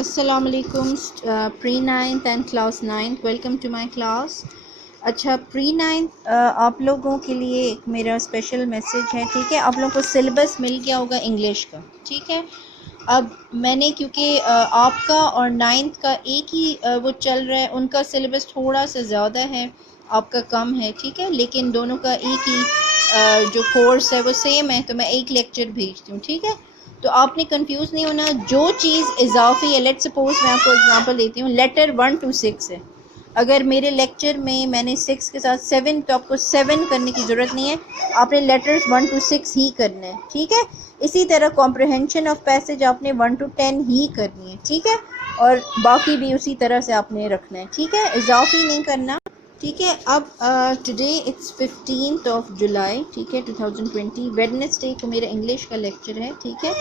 السلام علیکم pre ninth and class ninth, welcome to my class. اچھا، پری نائنتھ آپ لوگوں کے لیے ایک میرا اسپیشل میسیج ہے. ٹھیک ہے، آپ لوگوں کو سلیبس مل گیا ہوگا انگلش کا. ٹھیک ہے، اب میں نے کیونکہ آپ کا اور نائنتھ کا ایک ہی وہ چل رہا ہے، ان کا سلیبس تھوڑا سا زیادہ ہے، آپ کا کم ہے. ٹھیک ہے، لیکن دونوں کا ایک ہی جو کورس ہے وہ سیم ہے، تو میں ایک لیکچر بھیجتی ہوں. ٹھیک ہے، تو آپ نے کنفیوز نہیں ہونا. جو چیز اضافی ہے، لیٹ سپوز میں آپ کو اگزامپل دیتی ہوں، لیٹر 1 to 6 ہے. اگر میرے لیکچر میں نے 6 کے ساتھ 7، تو آپ کو 7 کرنے کی ضرورت نہیں ہے، آپ نے لیٹرز 1 to 6 ہی کرنے ہیں. ٹھیک ہے، اسی طرح کمپریہنشن آف پیسج آپ نے 1 to 10 ہی کرنی ہے. ٹھیک ہے، اور باقی بھی اسی طرح سے آپ نے رکھنا ہے. ٹھیک ہے، اضافی نہیں کرنا. ٹھیک ہے، اب today it's 15th of July. ٹھیک ہے، 2020 ویڈنسڈے کو میرا انگلش کا لیکچر ہے. ٹھیک ہے،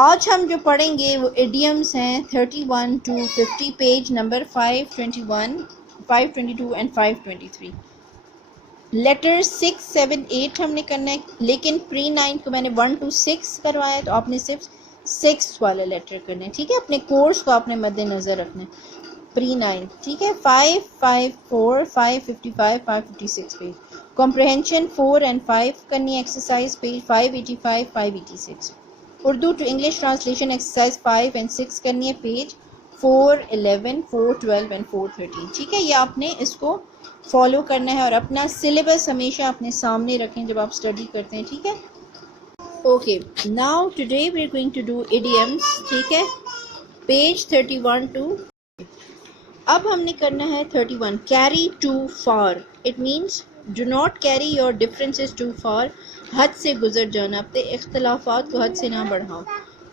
آج ہم جو پڑھیں گے وہ ایڈیمز ہیں 31 to 50، page number 521، 522 and 523. Letter 6، 7، 8 ہم نے کرنا ہے، لیکن پری 9 کو میں نے 1 to 6 کروایا، تو آپ نے صرف 6 والا لیٹر کرنا ہے. ٹھیک ہے، اپنے کورس کو آپ نے مد نظر رکھنا ہے. پری 9. ٹھیک ہے، 554، 555، 556 پیج. کمپریہنشن 4 and 5 کرنی ہے exercise, page 585، 586. Urdu to English translation exercise 5 and 6 کرنی ہے، پیج 411، 412 and 413. ٹھیک ہے، یہ آپ نے اس کو فالو کرنا ہے اور اپنا سلیبس ہمیشہ اپنے سامنے رکھیں جب آپ اسٹڈی کرتے ہیں. ٹھیک ہے، okay. Now today we are going to do idioms. ٹھیک ہے، پیج 31 to، اب ہم نے کرنا ہے 31. Carry too far, it means do not carry your differences too far, حد سے گزر جانا، اپنے اختلافات کو حد سے نہ بڑھاؤ.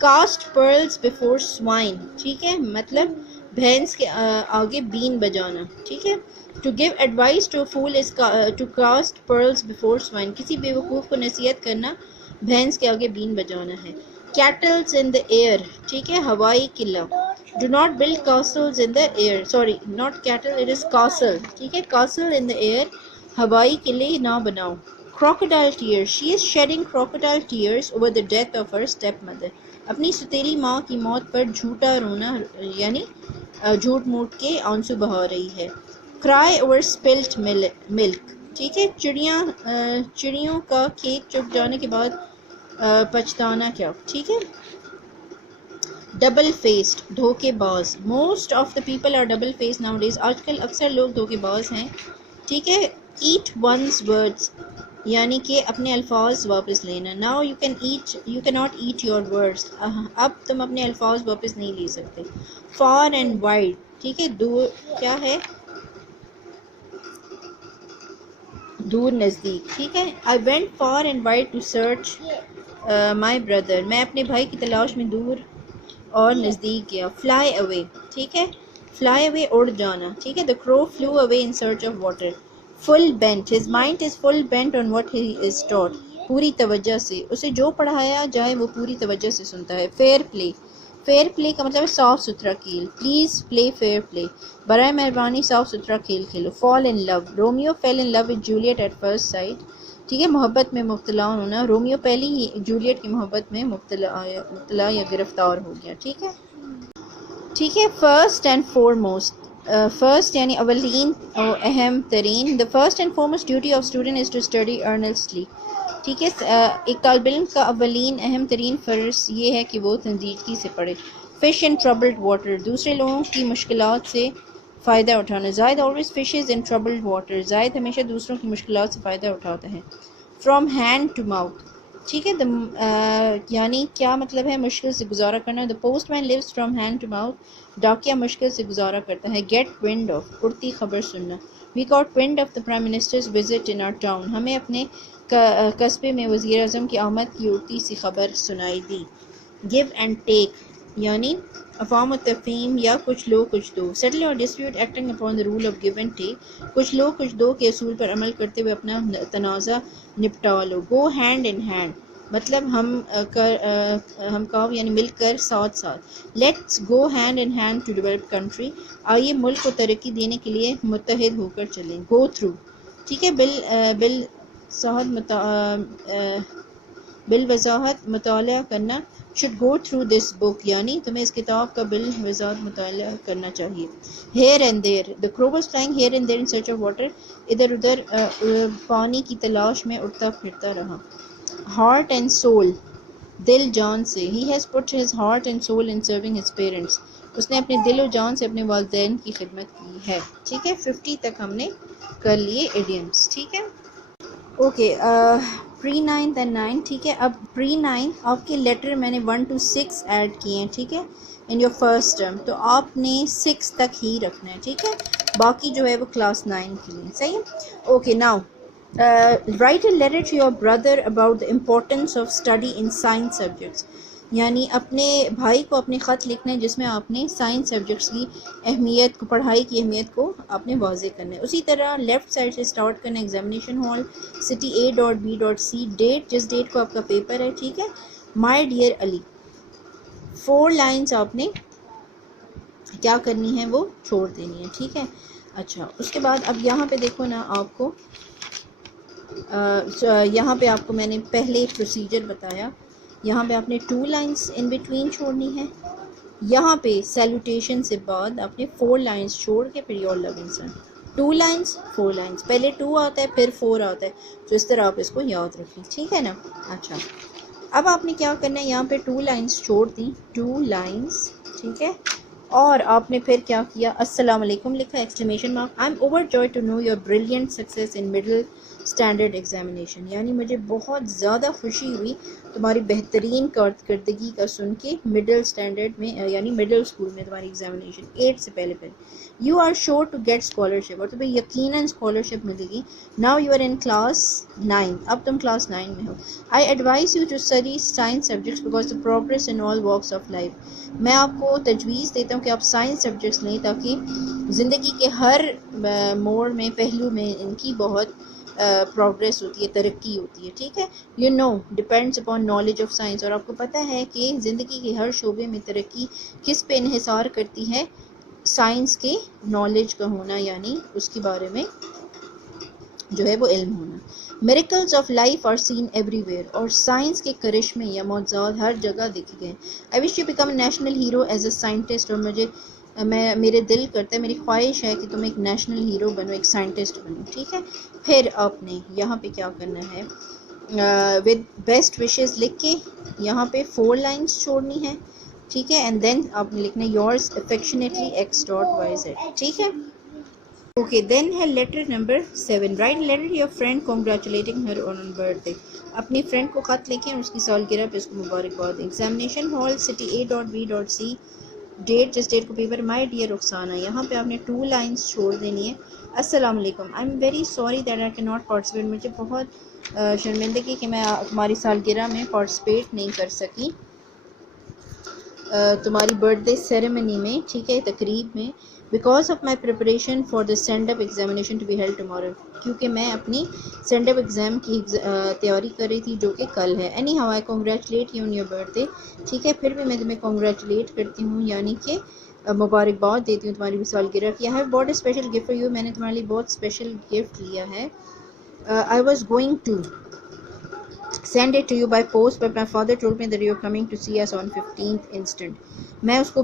کاسٹ پرلز بفور سوائن، ٹھیک ہے، مطلب بھینس کے آگے بین بجانا. ٹھیک ہے، to give advice to fool is to cast pearls before swine, کسی بے وقوف کو نصیحت کرنا بھینس کے آگے بین بجانا ہے. کیٹلز ان دا ایئر، ٹھیک ہے، ہوائی قلعہ. Do not build castles in the air. Sorry, not cattle, it is castle. ٹھیک ہے، castle in the air، ہوائی قلعے نہ بناؤ. Crocodile tears. She is shedding crocodile tears over the death of her stepmother. اپنی ستیلی ماں کی موت پر جھوٹا رونا، یعنی جھوٹ موٹ کے آنسو بہا رہی ہے. Cry over spilt milk. ٹھیک ہے، چڑیوں کا کیک چگ جانے کے بعد پچھتانا کیا. ٹھیک ہے، ڈبل فیسڈ، دھوکے باز. Most of the people are double face nowadays, آج کل اکثر لوگ دھوکے باز ہیں. ٹھیک ہے، ایٹ ونز ورڈز، یعنی کہ اپنے الفاظ واپس لینا. Now you can not eat your words, اب تم اپنے الفاظ واپس نہیں لے سکتے. فار اینڈ وائڈ، ٹھیک ہے، دور کیا ہے، دور نزدیک. ٹھیک ہے، I went far and wide to search my brother, میں اپنے بھائی کی تلاش میں دور اور نزدیک گیا. فلائی اوے، ٹھیک ہے، فلائی اوے اڑ جانا. ٹھیک ہے، the crow flew away in search of water. Full bent, his mind is full bent on what he is taught, پوری توجہ سے، اسے جو پڑھایا جائے وہ پوری توجہ سے سنتا ہے. فیئر پلے، فیئر پلے کا مطلب ہے صاف ستھرا کھیل. پلیز پلے فیئر پلے، برائے مہربانی صاف ستھرا کھیل کھیلو. Fall in love, Romeo fell in love with Juliet at first sight. ٹھیک ہے، محبت میں مبتلا ہونا، رومیو پہلی ہی جولیٹ کی محبت میں مبتلا یا گرفتار ہو گیا. ٹھیک ہے، ٹھیک ہے. First and foremost, first یعنی اولین اور اہم ترین. The first and foremost duty of student is to study earnestly. ٹھیک ہے، ایک طالب علم کا اولین اہم ترین فرض یہ ہے کہ وہ سنجیدگی سے پڑھے. فش ان ٹربلڈ واٹر، دوسرے لوگوں کی مشکلات سے فائدہ اٹھانا. زاہد آلویز فشز ان ٹربلڈ واٹر، زاہد ہمیشہ دوسروں کی مشکلات سے فائدہ اٹھاتا ہے. فرام ہینڈ ٹو ماؤتھ، ٹھیک ہے، یعنی کیا مطلب ہے، مشکل سے گزارا کرنا. The postman lives from hand to mouth, ڈاکیا مشکل سے گزارا کرتا ہے. گیٹ ونڈ آف، اڑتی خبر سننا. We got wind of the prime minister's visit in our town, ہمیں اپنے قصبے میں وزیر اعظم کی آمد کی اڑتی سی خبر سنائی دی. گیو اینڈ ٹیک، یعنی افہام و تفہیم یا کچھ لو کچھ دو. سیٹل اور dispute acting upon the rule of give and take, کچھ لو کچھ دو کے اصول پر عمل کرتے ہوئے اپنا تنازع نپٹا لو. گو ہینڈ ان ہینڈ، مطلب ہم کاؤ یعنی مل کر ساتھ ساتھ. Let's go hand in hand to develop country, آئیے ملک کو ترقی دینے کے لیے متحد ہو کر چلیں. گو تھرو، ٹھیک ہے، بالوضاحت مطالعہ کرنا. should go through this book, یعنی تمہیں اس کتاب کا بالوضاحت مطالعہ کرنا چاہیے. Here and there, the crow was flying here and there in search of water. ادھر ادھر پانی کی تلاش میں اڑتا پھرتا رہا. Heart and soul, دل جان سے. He has put his heart and soul in serving his parents. اس نے اپنے دل و جان سے اپنے والدین کی خدمت کی ہے. ٹھیک ہے, 50 تک ہم نے کر لیے ایڈیمس. ٹھیک ہے, okay. Pre ninth and ninth. ٹھیک ہے, اب پری نائنتھ آپ کے لیٹر میں نے 1 to 6 ایڈ کیے ہیں. ٹھیک ہے, ان یور فرسٹ ٹرم, تو آپ نے 6 تک ہی رکھنا ہے. ٹھیک ہے, باقی جو ہے وہ کلاس 9 کے لیے. صحیح ہے, okay. Now write a letter to your brother about the importance of study in science subjects. یعنی اپنے بھائی کو اپنے خط لکھنا ہے جس میں آپ نے سائنس سبجیکٹس کی اہمیت کو, پڑھائی کی اہمیت کو آپ نے واضح کرنا ہے. اسی طرح لیفٹ سائڈ سے اسٹارٹ کرنا ہے. Examination hall, city A.B.C, date جس ڈیٹ کو آپ کا پیپر ہے. ٹھیک ہے, مائی ڈیئر علی. 4 لائنس آپ نے کیا کرنی ہے, وہ چھوڑ دینی ہے. ٹھیک ہے, اچھا. اس کے بعد اب یہاں پہ دیکھو نا, آپ کو یہاں پہ آپ کو میں نے پہلے پروسیجر بتایا. یہاں پہ آپ نے 2 لائنس ان بٹوین چھوڑنی ہے. یہاں پہ سیلوٹیشن سے بعد آپ نے 4 لائنس چھوڑ کے پھر your loving son. 2 lines 4 lines, پہلے 2 آتا ہے پھر 4 آتا ہے, تو اس طرح آپ اس کو یاد رکھیں. ٹھیک ہے نا, اچھا. اب آپ نے کیا کرنا ہے, یہاں پہ 2 لائنس چھوڑ دیں, 2 لائنس. ٹھیک ہے, اور آپ نے پھر کیا کیا, السلام علیکم لکھا, exclamation mark. I am over joy to know your brilliant success in middle standard examination. یعنی مجھے بہت زیادہ خوشی ہوئی تمہاری بہترین کارکردگی کا سن کے مڈل اسٹینڈرڈ میں, یعنی مڈل اسکول میں تمہاری ایگزامینیشن 8 سے پہلے. You are sure to get scholarship, اور تمہیں یقیناً اسکالرشپ ملے گی. Now you are in class 9, اب تم کلاس 9 میں ہو. I advise you to study science subjects because the progress in all walks of life. میں آپ کو تجویز دیتا ہوں کہ آپ سائنس سبجیکٹس لیں تاکہ زندگی کے ہر موڑ میں, پہلو میں ان کی بہت پروگریس ہوتی ہے, ترقی ہوتی ہے. ٹھیک ہے, you know depends upon knowledge of science, اور آپ کو پتہ ہے کہ زندگی کے ہر شعبے میں ترقی کس پہ انحصار کرتی ہے, سائنس کے نالج کا ہونا, یعنی اس کے بارے میں جو ہے وہ علم ہونا. Miracles of life are seen everywhere, اور سائنس کے کرشمے یا معجزات ہر جگہ دیکھے گئے. I wish you become a national hero as a scientist, اور میرے دل کرتا ہے, میری خواہش ہے کہ تم ایک نیشنل ہیرو بنو, ایک سائنٹسٹ بنو. ٹھیک ہے, پھر آپ نے یہاں پہ کیا کرنا ہے, ود بیسٹ وشز لکھ کے یہاں پہ 4 لائنس چھوڑنی ہے. ٹھیک ہے, اینڈ دین آپ نے لکھنا ہے یورز افیکشنیٹلی X.YZ. ٹھیک ہے, اوکے. دین ہے letter number 7. Write letter to your friend congratulating her on birthday. اپنی فرینڈ کو خط لکھیں اور اس کی سالگرہ پہ اس کو مبارکباد دیں. Examination hall, city A.B.C, date جس ڈیٹ کو پیپر, مائی ڈیئر رخسانہ. یہاں پہ آپ نے 2 لائنس چھوڑ دینی ہے. السلام علیکم, I am very sorry that I can not participate. مجھے بہت شرمندگی کہ میں تمہاری سالگرہ میں پارٹیسپیٹ نہیں کر سکی, تمہاری برتھ ڈے سیریمنی میں. ٹھیک ہے, تقریب میں. Because of my preparation for the send up examination to be held tomorrow, کیونکہ میں اپنی سینڈ اپ ایگزام کی تیاری کر رہی تھی جو کہ کل ہے. Any how I congratulate you on your birth day. ٹھیک ہے, پھر بھی میں تمہیں کنگریچولیٹ کرتی ہوں, یعنی کہ مبارکباد دیتی ہوں تمہاری سالگرہ کی. I have bought a special gift for you, میں نے تمہارے لیے بہت اسپیشل گفٹ لیا ہے. I was going to send it to you by post, but my father told me that you are coming to see us on 15th instant. میں اس کو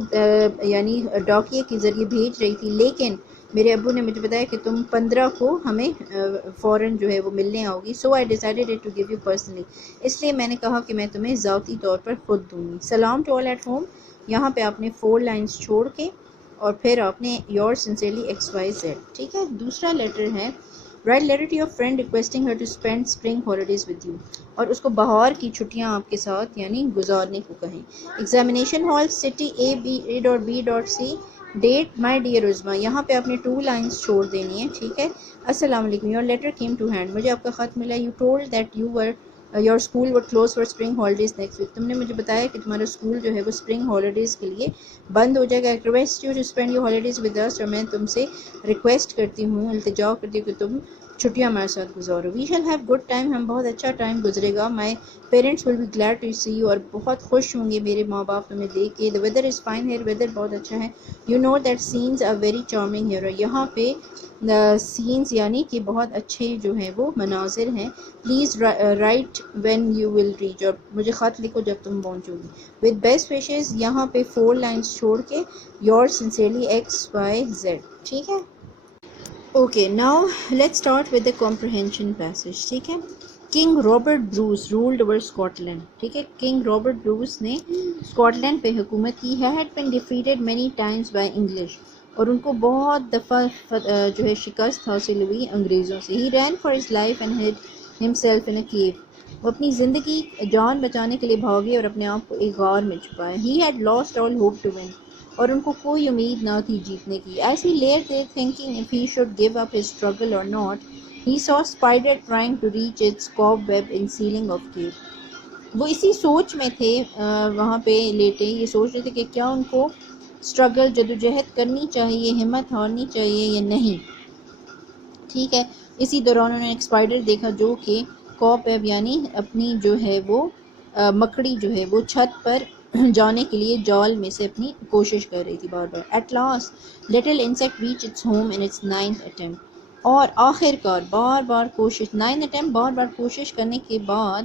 یعنی ڈاکیے کے ذریعے بھیج رہی تھی, لیکن میرے ابو نے مجھے بتایا کہ تم 15 کو ہمیں فوراً جو ہے وہ ملنے آؤ گی. So I decided to give you personally, اس لیے میں نے کہا کہ میں تمہیں ذاتی طور پر خود دوں گی. سلام ٹو آل ایٹ ہوم. یہاں پہ آپ نے 4 لائنس چھوڑ کے اور پھر آپ نے یور سنسیئرلی XYZ. ٹھیک ہے, دوسرا لیٹر ہے, write letter to your friend requesting her to spend spring holidays with you, اور اس کو بہار کی چھٹیاں آپ کے ساتھ یعنی گزارنے کو کہیں. Examination hall, city A.B.C, date my dear Uzma. یہاں پہ آپ نے 2 لائنس چھوڑ دینی ہے. ٹھیک ہے, السلام علیکم, your letter came to hand. مجھے آپ کا خط ملا. You told that your school would close for spring holidays next week. تم نے مجھے بتایا کہ تمہارا اسکول جو ہے وہ اسپرنگ ہالیڈیز کے لیے بند ہو جائے گا. Request you to spend your holidays with us, اور میں تم سے ریکویسٹ کرتی ہوں, التجا کرتی ہوں کہ تم چھٹیاں ہمارے ساتھ گزارو. We shall have good time, ہم بہت اچھا ٹائم گزرے گا. My parents will be glad to see you, اور بہت خوش ہوں گے میرے ماں باپ تمہیں دیکھ کے. The weather is fine here, weather بہت اچھا ہے. You know that scenes are very charming here, یہاں پہ سینز یعنی کہ بہت اچھے جو ہیں وہ مناظر ہیں. Please write when you will reach, اور مجھے خط لکھو جب تم پہنچو گی. ود بیسٹ وشیز, یہاں پہ 4 لائنس چھوڑ کے یور سنسیئرلی XYZ. ٹھیک ہے. Okay, now let's start with the comprehension passage. ٹھیک ہے. King Robert Bruce ruled over Scotland. ٹھیک ہے. کنگ رابرٹ بروس نے اسکاٹ لینڈ پہ حکومت کی. He had been defeated many times by English, اور ان کو بہت دفعہ جو ہے شکست حاصل ہوئی انگریزوں سے. He ran for his life and hid himself in a cave, وہ اپنی زندگی جان بچانے کے لیے بھاگے اور اپنے آپ کو ایک غار میں چھپائے. He had lost all hope to win, اور ان کو کوئی امید نہ تھی جیتنے کی. As he lay there thinking if he should give up his struggle or not, he saw spider trying to reach its cobweb in ceiling of cave. وہ اسی سوچ میں تھے وہاں پہ لیٹے, یہ سوچ رہے تھے کہ کیا ان کو اسٹرگل جدوجہد کرنی چاہیے, ہمت ہارنی چاہیے یا نہیں. ٹھیک ہے. اسی دوران انہوں نے ایک اسپائڈر دیکھا جو کہ کاپ ویب یعنی اپنی جو ہے وہ مکڑی جو ہے وہ چھت پر جانے کے لیے جال میں سے اپنی کوشش کر رہی تھی بار بار. At last little insect reach its home in its 9th attempt, اور آخر کار بار بار کوشش 9th attempt بار بار کوشش کرنے کے بعد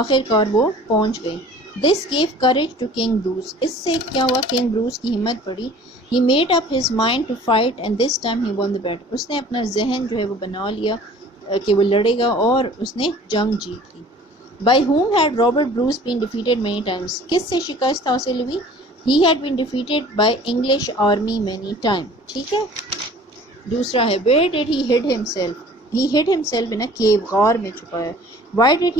آخر کار وہ پہنچ گئی. This gave courage to king Bruce, اس سے کیا ہوا, کنگ بروس کی ہمت بڑھی. He made up his mind to fight and this time he won the battle. اس نے اپنا ذہن جو ہے وہ بنا لیا کہ وہ لڑے گا اور اس نے جنگ جیت لی. By whom had Robert Bruce been defeated many times? کس سے شکست حاصل ہوئی؟ He had been defeated by English army many times. ٹھیک ہے. دوسرا ہے where did he hid himself? He hid himself in a cave, غار میں چھپایا. What did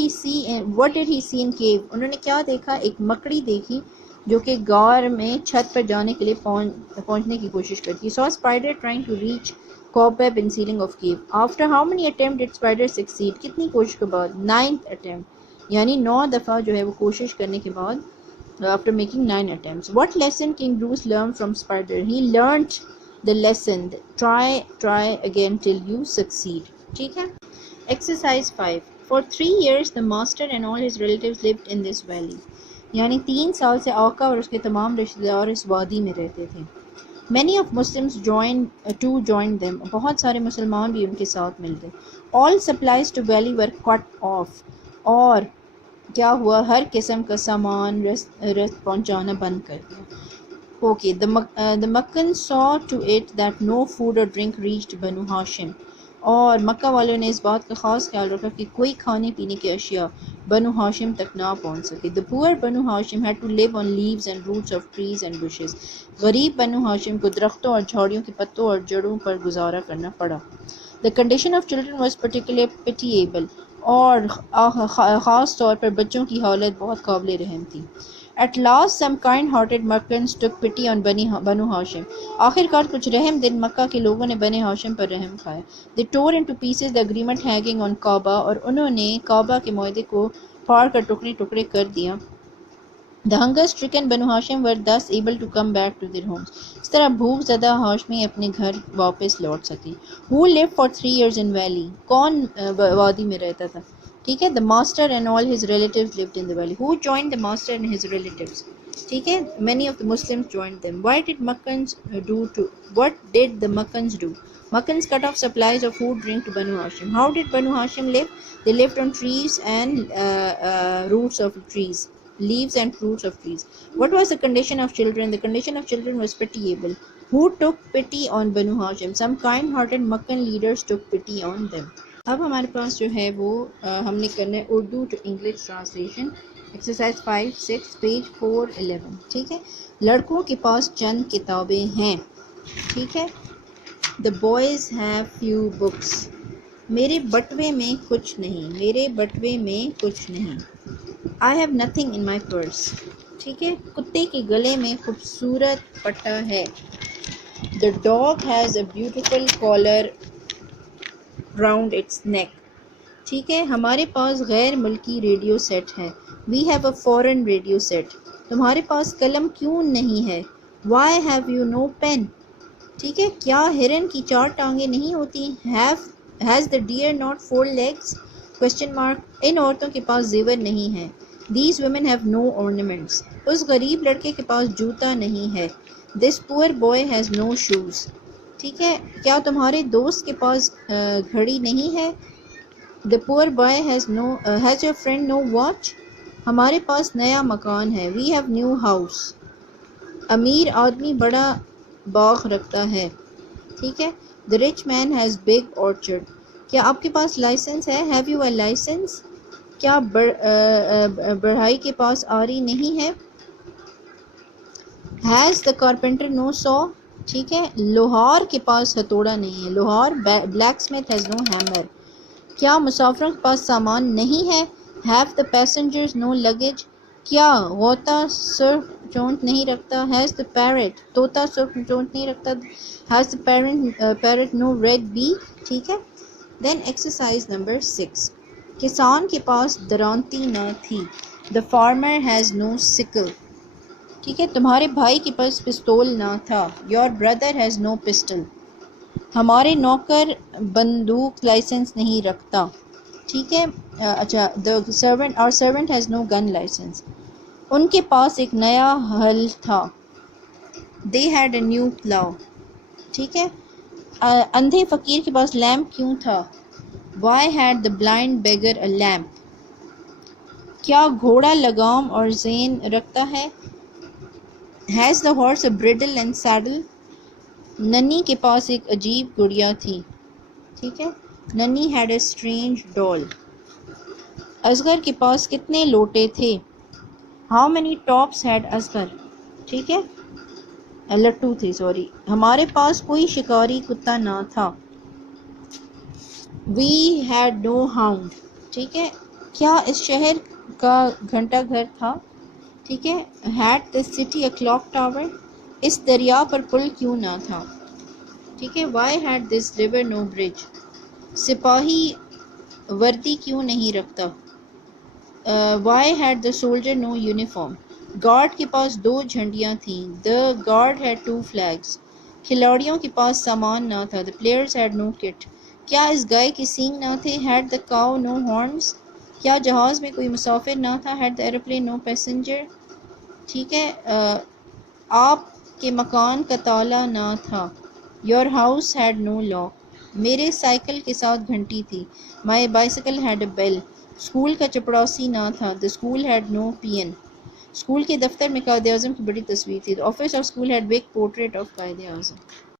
he see in cave? انہوں نے کیا دیکھا, ایک مکڑی دیکھی جو کہ غار میں چھت پر جانے کے لیے پہنچنے کی کوشش کرتی. Saw a spider trying to reach cobweb in ceiling of cave. After how many attempts did spider succeed? کتنی کوشش کے بعد, 9th attempt, یعنی 9 دفعہ جو ہے وہ کوشش کرنے کے بعد, after making 9 attempts. What lesson King Bruce learned from spider? He learned the lesson, try again till you succeed. ٹھیک ہے. Exercise 5. For 3 years the master and all his relatives lived in this valley. یعنی 3 سال سے آقا اور اس کے تمام رشتہ دار اس وادی میں رہتے تھے. Many of Muslims joined them. بہت سارے مسلمان بھی ان کے ساتھ مل گئے. All supplies to valley were cut off. اور کیا ہوا, ہر قسم کا سامان رست پہنچانا بند کر دیا. Okay, the Meccans saw to it that no food or drink reached Banu Hashim. اور مکہ والوں نے اس بات کا خاص خیال رکھا کہ کوئی کھانے پینے کی اشیاء بنو ہاشم تک نہ پہنچ سکے. The poor Banu Hashim had to live on leaves and roots of trees and bushes. غریب بنو ہاشم کو درختوں اور جھاڑیوں کے پتوں اور جڑوں پر گزارا کرنا پڑا. The condition of children was particularly pitiable. اور خاص طور پر بچوں کی حالت بہت قابل رحم تھی. At last some kind-hearted Meccans took pity on Banu Hashim. آخر کار کچھ رحم دل مکہ کے لوگوں نے بنی ہاشم پر رحم کھایا. They tore into pieces the agreement hanging on Kaaba, اور انہوں نے کعبہ کے معاہدے کو پھاڑ کر ٹکڑے ٹکڑے کر دیا. The hunger-stricken Banu Hashim were thus able to come back to their homes. اس طرح بھوک زدہ ہاشمی اپنے گھر واپس لوٹ سکی. Who lived for 3 years in valley? کون وادی میں رہتا تھا؟ ٹھیک ہے. The master and all his relatives lived in the valley. Who joined the master and his relatives? ٹھیک ہے. Many of the Muslims joined them. What did the Meccans do? Meccans cut off supplies of food, drink to Banu Hashim. How did Banu Hashim live? They lived on trees and roots of trees. Leaves and fruits of trees. What was the condition of children? The condition of children was pitiable. Who took pity on Banu Hashim? Some kind-hearted Meccan leaders took pity on them. اب ہمارے پاس جو ہے وہ ہم نے کرنا ہے Urdu to English translation. Exercise 5-6 page 411. ٹھیک ہے. لڑکوں کے پاس چند کتابیں ہیں. ٹھیک ہے. The boys have few books. میرے بٹوے میں کچھ نہیں. میرے بٹوے میں کچھ نہیں. I have nothing in my purse. ٹھیک ہے. کتے کے گلے میں خوبصورت پٹا ہے. The dog has a beautiful collar round its neck. ٹھیک ہے. ہمارے پاس غیر ملکی ریڈیو سیٹ ہے. We have a foreign radio set. تمہارے پاس قلم کیوں نہیں ہے؟ Why have you no pen? ٹھیک ہے. کیا ہرن کی 4 ٹانگیں نہیں ہوتی؟ Have has the deer not 4 legs question mark. ان عورتوں کے پاس زیور نہیں ہے. These women have no ornaments. اس غریب لڑکے کے پاس جوتا نہیں ہے. دس پور بوائے ہیز نو شوز. ٹھیک ہے. کیا تمہارے دوست کے پاس گھڑی نہیں ہے. The poor boy has your friend no watch. ہمارے پاس نیا مکان ہے. We have new house. امیر آدمی بڑا باغ رکھتا ہے. ٹھیک ہے. The rich man has big orchard. کیا آپ کے پاس لائسنس ہے. Have you a license. کیا بڑھائی کے پاس آری نہیں ہے. Has the carpenter no saw. ٹھیک ہے. لوہار کے پاس ہتھوڑا نہیں ہے. لوہار blacksmith has no hammer. کیا مسافروں کے پاس سامان نہیں ہے. Have the passengers no luggage. کیا غوطہ سرخ چونچ نہیں رکھتا. ہیز دا پیرٹ طوطا سرخ چونچ نہیں رکھتا. Has the parrot no red beak. ٹھیک ہے. Then exercise number 6. کسان کے پاس درانتی نہ تھی. The farmer has no sickle. ٹھیک ہے. تمہارے بھائی کے پاس پستول نہ تھا. Your brother has no pistol. ہمارے نوکر بندوق لائسنس نہیں رکھتا. ٹھیک ہے. اچھا. اور servant has no gun license. ان کے پاس ایک نیا ہل تھا. They had a new plough. ٹھیک ہے. اندھے فقیر کے پاس لیمپ کیوں تھا. Why had the blind beggar a lamp. کیا گھوڑا لگام اور زین رکھتا ہے. Has the horse a bridle and saddle. ننھی کے پاس ایک عجیب گڑیا تھی. ٹھیک ہے. ننھی ہیڈ اے اسٹرینج ڈال. اصغر کے پاس کتنے لوٹے تھے. How many tops had Asghar. ٹھیک ہے. لٹو تھے سوری. ہمارے پاس کوئی شکاری کتا نہ تھا. We had no hound. ٹھیک ہے. کیا اس شہر کا گھنٹہ گھر تھا. ٹھیک ہے. Had the city a clock tower. اس دریا پر پل کیوں نہ تھا. ٹھیک ہے. Why had this river no bridge. سپاہی وردی کیوں نہیں رکھتا. Why had the soldier no uniform. Guard کے پاس 2 جھنڈیاں تھیں. The guard had 2 flags. کھلاڑیوں کے پاس سامان نہ تھا. The players had no kit. کیا اس گائے کے سینگ نہ تھے. Had the cow no horns. کیا جہاز میں کوئی مسافر نہ تھا. Had the aeroplane no passenger. ٹھیک ہے. آپ کے مکان کا تالا نہ تھا. Your house had no lock. میرے سائیکل کے ساتھ گھنٹی تھی. My bicycle had a bell. School کا چپڑاسی نہ تھا. The school had no peon. School کے دفتر میں قائد اعظم کی بڑی تصویر تھی. The office of school had big portrait of Quaid Azam.